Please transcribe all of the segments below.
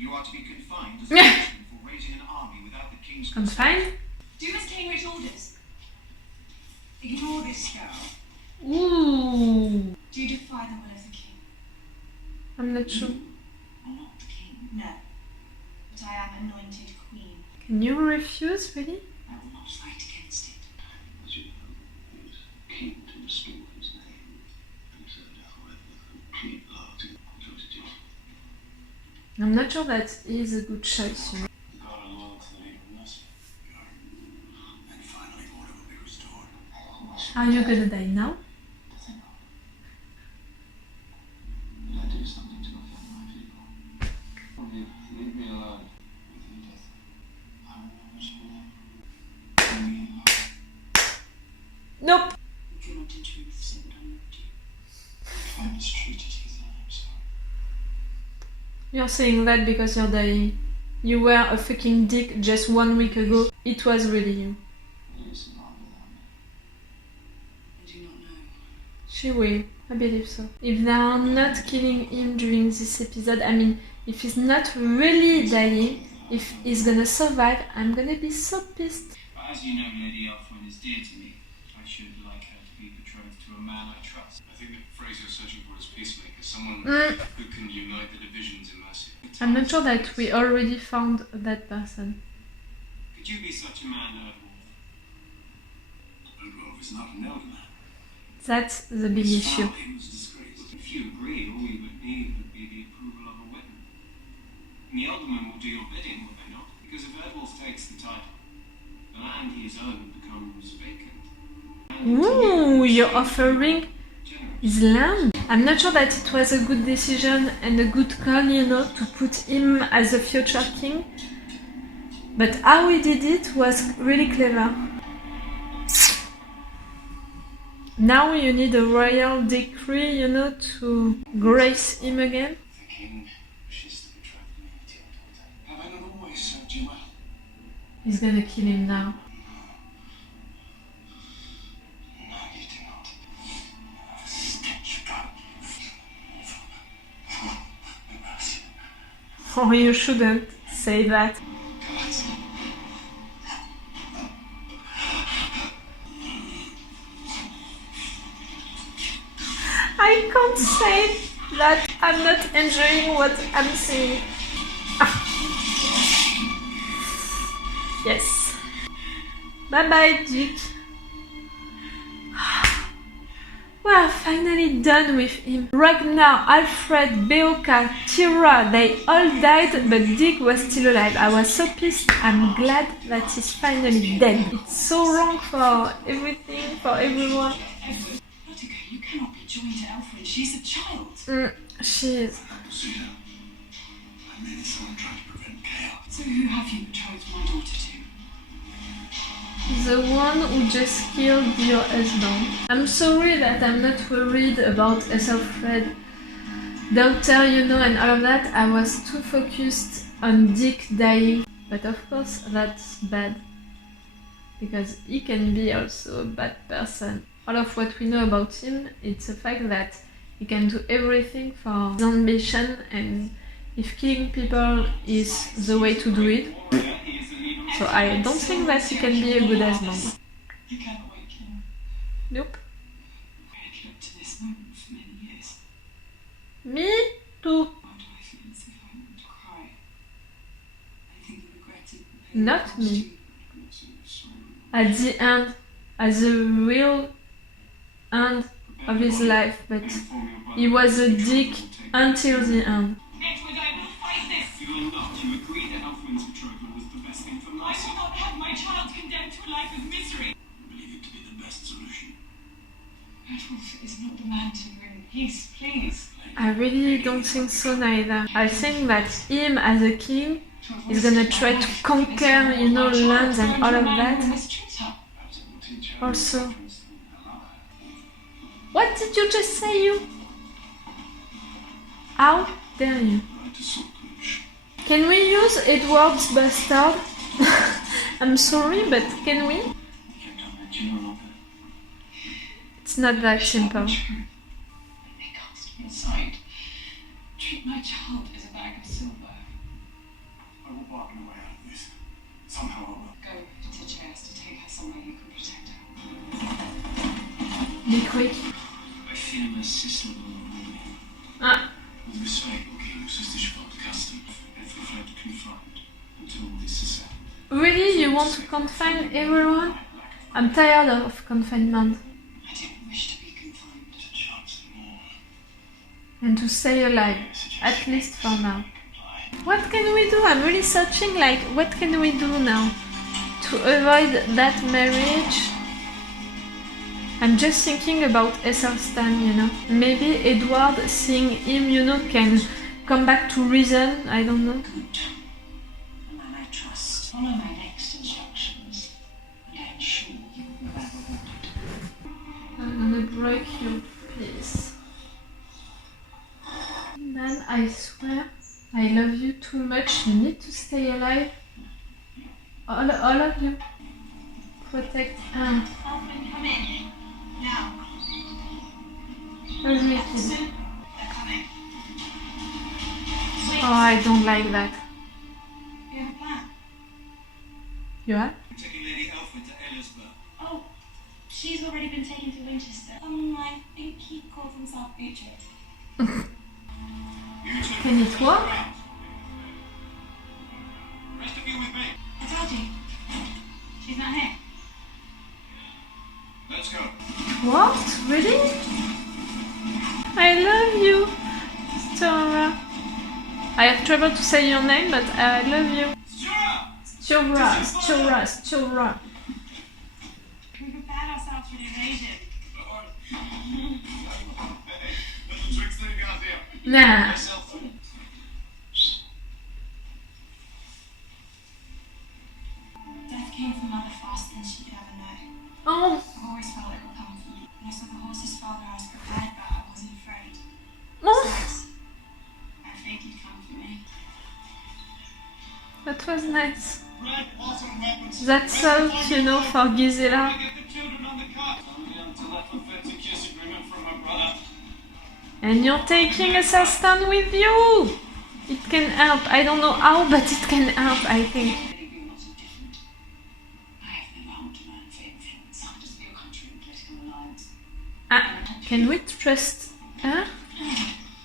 You are to be confined as a punishment for raising an army without the king's consent. Confined? Do as King Rich orders. Ignore this spell. Ooh. Do you defy the will of the king? I'm not sure. I'm not the king, no. But I am anointed queen. Can you refuse, really? I will not fight against it. As you know, he is keen to restore his name. And so, however, complete loyalty to his duty. I'm not sure that is a good choice, you know. The god are loyal to the leader of Nurse. And finally, order will be restored. Are you gonna die now? Did I do something to offend my people? Will you leave me alone with your death? I will never surrender. Leave me alone. Nope. You cannot in truth say that I loved you. If I mistreated you, then I'm sorry. You're saying that because you're dying. You were a fucking dick just 1 week ago. It was really you. You survive without me. I do not know. She will. I believe so. If they are not killing him during this episode, I mean, if he's not really dying, if he's gonna survive, I'm gonna be so pissed. But as you know, Lady Elfwin is dear to me. I should like her to be betrothed to a man I trust. I think that Fraser is searching for his peacemaker, someone who can unite the divisions in mercy. I'm not sure that we already found that person. Could you be such a man, Erdwulf? Erdwulf is not an elder man. That's the big issue. He was disgraced. If you agree, all you would need would be the approval of a witness. And the aldermen will do your bidding, will they not? Because if Erdwulf takes the title, the land he has owned becomes vacant. Ooh, you're offering his land? I'm not sure that it was a good decision and a good call, you know, to put him as a future king. But how he did it was really clever. Now you need a royal decree, you know, to grace him again. The king wishes to betroth me to your daughter. Have I not always served you well? He's gonna kill him now. No, you do not. You have a stench about you. Oh, you shouldn't say that. I can't say that I'm not enjoying what I'm seeing. Yes. Bye bye, Dick. We're finally done with him. Ragnar, Alfred, Beoka, Tira, they all died, but Dick was still alive. I was so pissed. I'm glad that he's finally dead. It's so wrong for everything, for everyone. Lotica, you cannot be joined to Elfrid. She's a child. She is. Lucia, I merely saw him try to prevent chaos. So who have you betrothed my daughter to? The one who just killed your husband. I'm sorry that I'm not worried about Ethelfred daughter, you know, and all of that. I was too focused on Dick dying. But of course, that's bad. Because he can be also a bad person. All of what we know about him, it's the fact that he can do everything for his ambition, and if killing people is the way to do it, so I don't think that he can be a good husband. You cannot wait, King. Nope. I had looked to this moment for many years. Me too. How do I feel as if I want to cry? I think the regretted the pain Not caused me. you. At the end, at the real end of his life, but he was a dick until the end. Edward, I will fight this! You will not. You agree that Elfwin's betrothal was the best thing for I Mercy. will not have my child condemned to a life of misery. I believe it to be the best solution. Edwulf is not the man to bring peace, please. I really don't think so neither. I think that him as a king is gonna try to conquer, you know, lands and all of that. Perhaps it will teach her Also. to trust and allow her. What did you just say, you? How dare you? Right to Sulkush. Can we use Edward's bastard? I'm sorry, but can we? Kept on that general offer. It's not that simple. True. They cast me aside. Treat my child as a bag of silver. Be quick. I feel my sister already. Ah, With respect, okay, sister's fault custom. I prefer to confront until this is settled. really? You want to confine everyone? I'm tired of confinement. I didn't wish to be confined. There's a chance of more. And to stay alive. At least for now. What can we do? I'm really searching, like, what can we do now to avoid that marriage? I'm just thinking about Esselstyn, you know. Maybe Edward, seeing him, you know, can come back to reason. I don't know. Good. A man I trust. Follow my next instructions, and I ensure you will be well rewarded. I'm gonna break your peace. Man, I swear, I love you too much. You need to stay alive. All of you. Protect Anne. Alfred, come in. Now. Hurry, kid. They're coming. Wait. Oh, I don't like that. You have a plan? You are? I'm taking Lady Alfred to Ellisburg. Oh, she's already been taken to Winchester. I think he called himself Beatrix. You two. Can it work? Rest of you with me. I told you. She's not here. Let's go. What? Really? I love you, Stora. I have trouble to say your name, but I love you. Sure! Stora. We prepared ourselves for the invasion. Little tricks that you got there. Nah. Myself. Death came for Mother faster than she could ever know. Oh, I've always felt it would come for me. When I saw the horses father, I was prepared, but I wasn't afraid. oh, Besides, I think he'd come for me. that was nice. Red bottom weapons. That's all, you know, for Gisela. Get the children on the cart. Only until that pathetic kiss agreement from my brother. And you're taking Esselstyn with you. It can help. I don't know how, but it can help, I think. Maybe not so different. I have never hoped to learn for influence, not just for your country and political alliance. Ah, can we trust her?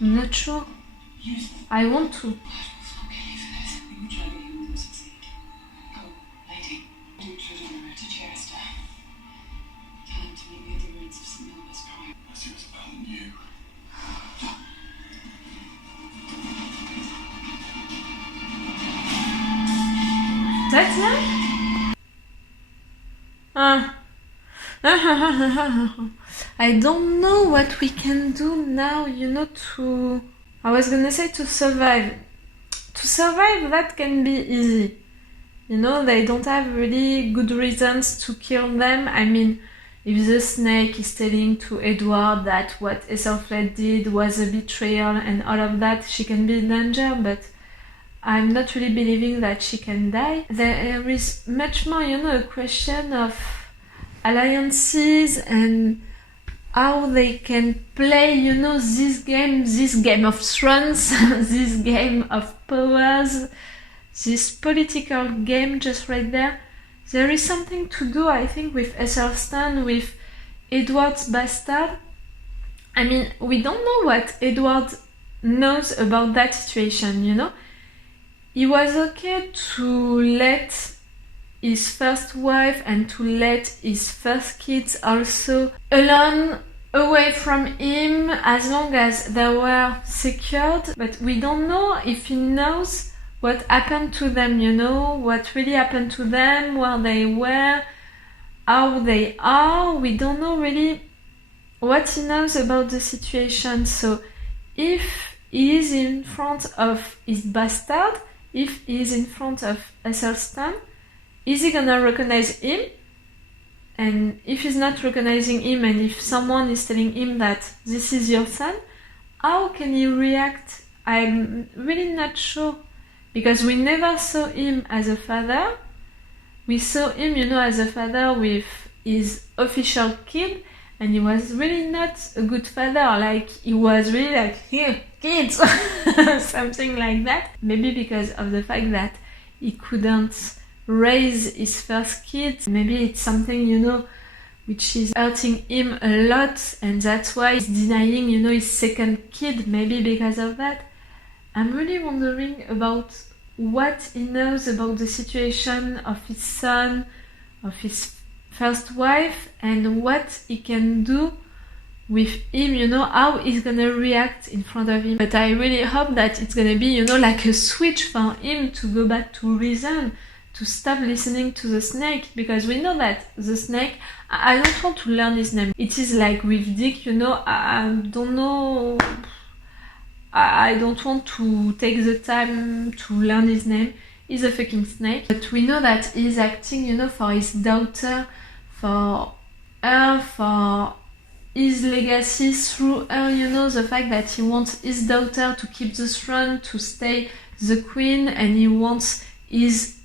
I'm not sure. Use them. I want to. I will not kill you for this. Whichever you will succeed. Go, lady. Do children to Chester. Tell him to meet me at the ruins of St. Milbert's Priory. I see what's better than you. That's it? I don't know what we can do now, you know, to... I was gonna say to survive. To survive, that can be easy. You know, they don't have really good reasons to kill them. I mean, if the snake is telling to Edward that what Ethelflaed did was a betrayal and all of that, she can be in danger, but I'm not really believing that she can die. There is much more, you know, a question of alliances and how they can play, you know, this Game of Thrones, this game of powers, this political game just right there. There is something to do, I think, with Esselstyn, with Edward's bastard. I mean, we don't know what Edward knows about that situation, you know. He was okay to let his first wife and to let his first kids also alone, away from him, as long as they were secured. But we don't know if he knows what happened to them, you know, what really happened to them, where they were, how they are. We don't know really what he knows about the situation. So if he is in front of his bastard, if he is in front of Esselstyn, is he gonna recognize him? And if he's not recognizing him, and if someone is telling him that this is your son, how can he react? I'm really not sure. Because we never saw him as a father. We saw him, you know, as a father with his official kid, and he was really not a good father. Like, he was really like, here, kids, something like that. Maybe because of the fact that he couldn't raise his first kid. Maybe it's something, you know, which is hurting him a lot, and that's why he's denying, you know, his second kid, maybe because of that. I'm really wondering about what he knows about the situation of his son, of his first wife, and what he can do with him, you know, how he's gonna react in front of him. But I really hope that it's gonna be, you know, like a switch for him to go back to reason, to stop listening to the snake, because we know that the snake, I don't want to learn his name. It is like with Dick, you know, I don't know, I don't want to take the time to learn his name. He's a fucking snake. But we know that he's acting, you know, for his daughter, for her, for his legacy through her, you know, the fact that he wants his daughter to keep the throne, to stay the queen, and he wants his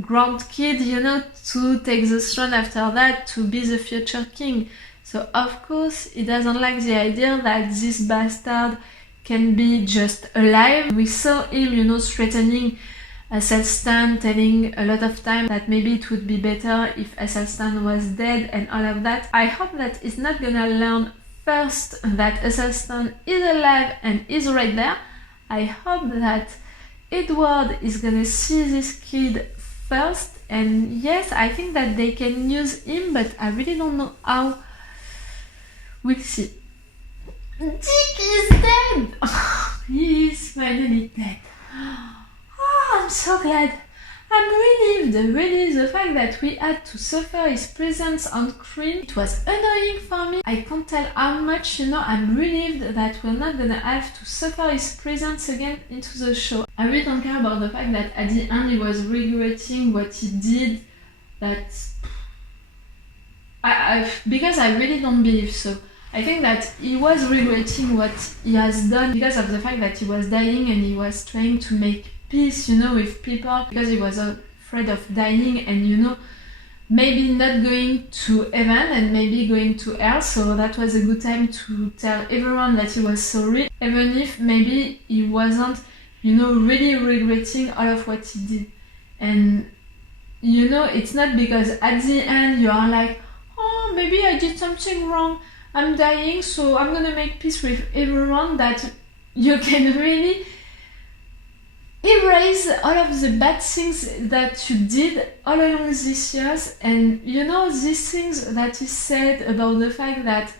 grandkid, you know, to take the throne after that, to be the future king. So of course he doesn't like the idea that this bastard can be just alive. We saw him, you know, threatening Athelstan, telling a lot of time that maybe it would be better if Athelstan was dead and all of that. I hope that he's not gonna learn first that Athelstan is alive and is right there. I hope that Edward is gonna see this kid first, and yes, I think that they can use him, but I really don't know how. We'll see. Dick is dead! He is finally dead. Oh, I'm so glad. I'm relieved. Really, the fact that we had to suffer his presence on screen, it was annoying for me. I can't tell how much, you know, I'm relieved that we're not gonna have to suffer his presence again into the show. I really don't care about the fact that at the end he was regretting what he did. That because I really don't believe so. I think that he was regretting what he has done because of the fact that he was dying and he was trying to make peace, you know, with people, because he was afraid of dying and, you know, maybe not going to heaven and maybe going to hell. So that was a good time to tell everyone that he was sorry, even if maybe he wasn't, you know, really regretting all of what he did. And, you know, it's not because at the end you are like, oh, maybe I did something wrong, I'm dying, so I'm gonna make peace with everyone, that you can really erase all of the bad things that you did all along these years. And you know, these things that he said about the fact that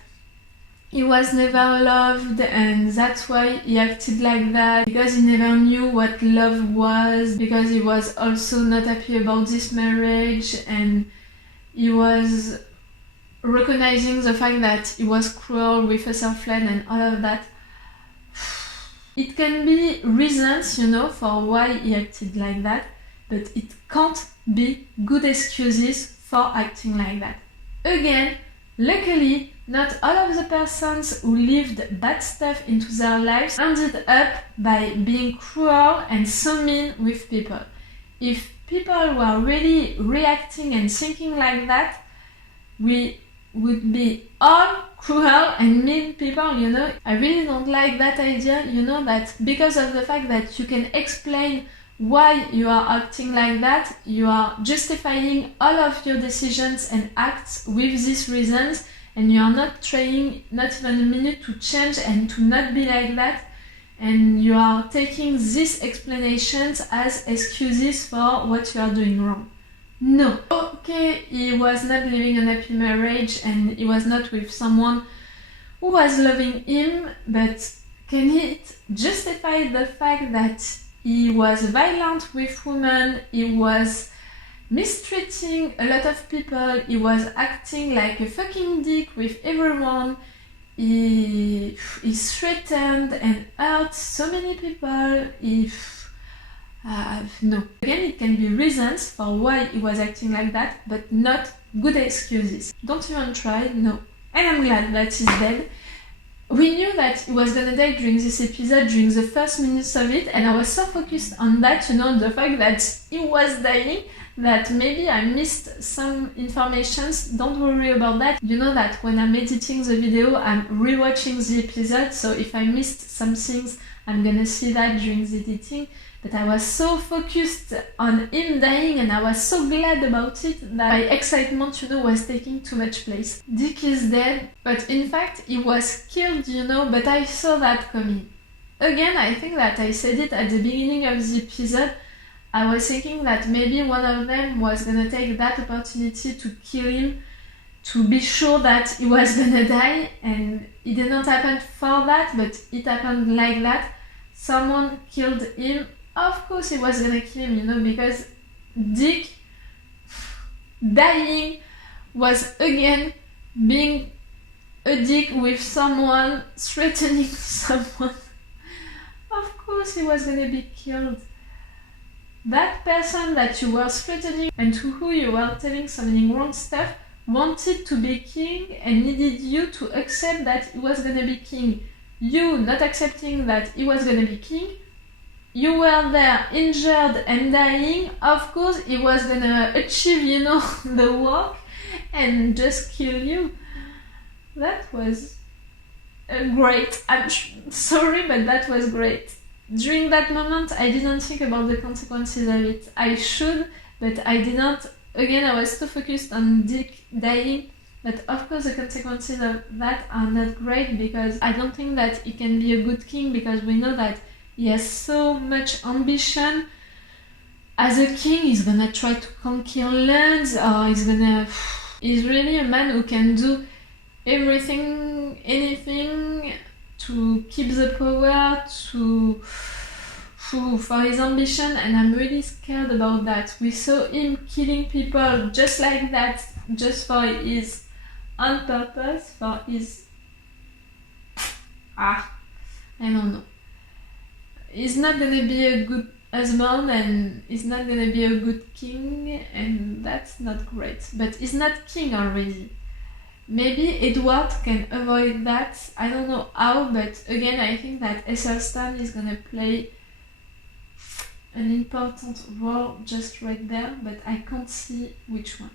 he was never loved and that's why he acted like that, because he never knew what love was, because he was also not happy about this marriage, and he was recognizing the fact that he was cruel with Ethelflaed and all of that. It can be reasons, you know, for why he acted like that, but it can't be good excuses for acting like that. Again, luckily, not all of the persons who lived bad stuff into their lives ended up by being cruel and so mean with people. If people were really reacting and thinking like that, we would be all cruel and mean people, you know. I really don't like that idea, you know, that because of the fact that you can explain why you are acting like that, you are justifying all of your decisions and acts with these reasons, and you are not trying, not even a minute, to change and to not be like that, and you are taking these explanations as excuses for what you are doing wrong. No. Okay, he was not living a happy marriage and he was not with someone who was loving him, but can it justify the fact that he was violent with women, he was mistreating a lot of people, he was acting like a fucking dick with everyone, he threatened and hurt so many people, no. Again, it can be reasons for why he was acting like that, but not good excuses. Don't even try, no. And I'm glad that he's dead. We knew that he was gonna die during this episode, during the first minutes of it, and I was so focused on that, you know, the fact that he was dying, that maybe I missed some informations. Don't worry about that. You know that when I'm editing the video, I'm rewatching the episode, so if I missed some things, I'm gonna see that during the editing. but I was so focused on him dying and I was so glad about it that my excitement, was taking too much place. Dick is dead, but in fact he was killed, but I saw that coming. Again, I think that I said it at the beginning of the episode. I was thinking that maybe one of them was gonna take that opportunity to kill him, to be sure that he was gonna die, and it did not happen for that, but it happened like that. Someone killed him. Of course he was gonna kill him, because Dick dying was again being a dick with someone, threatening someone. Of course he was gonna be killed. That person that you were threatening and to who you were telling some wrong stuff wanted to be king and needed you to accept that he was gonna be king. You not accepting that he was gonna be king, you were there injured and dying, of course he was gonna achieve, the work and just kill you. That was great. I'm sorry, but that was great. During that moment, I didn't think about the consequences of it. I should, but I didn't. Again, I was too focused on Dick dying, but of course the consequences of that are not great, because I don't think that he can be a good king, because we know that he has so much ambition. As a king, he's gonna try to conquer lands, or he's really a man who can do everything, anything to keep the power, for his ambition, and I'm really scared about that. We saw him killing people just like that, just for his own purpose, for his... I don't know. He's not gonna be a good husband, and he's not gonna be a good king, and that's not great. But he's not king already. Maybe Edward can avoid that. I don't know how, but again, I think that Eccleston is gonna play an important role just right there, but I can't see which one.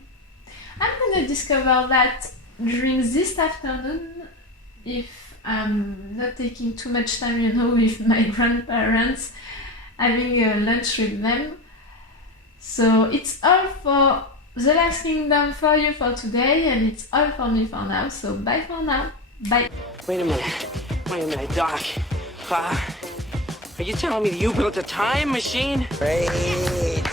I'm gonna discover that during this afternoon, if I'm not taking too much time, with my grandparents, having a lunch with them. So it's all for The Last Kingdom for you for today, and it's all for me for now, so bye for now. Bye. Wait a minute, Doc. Are you telling me that you built a time machine? Great.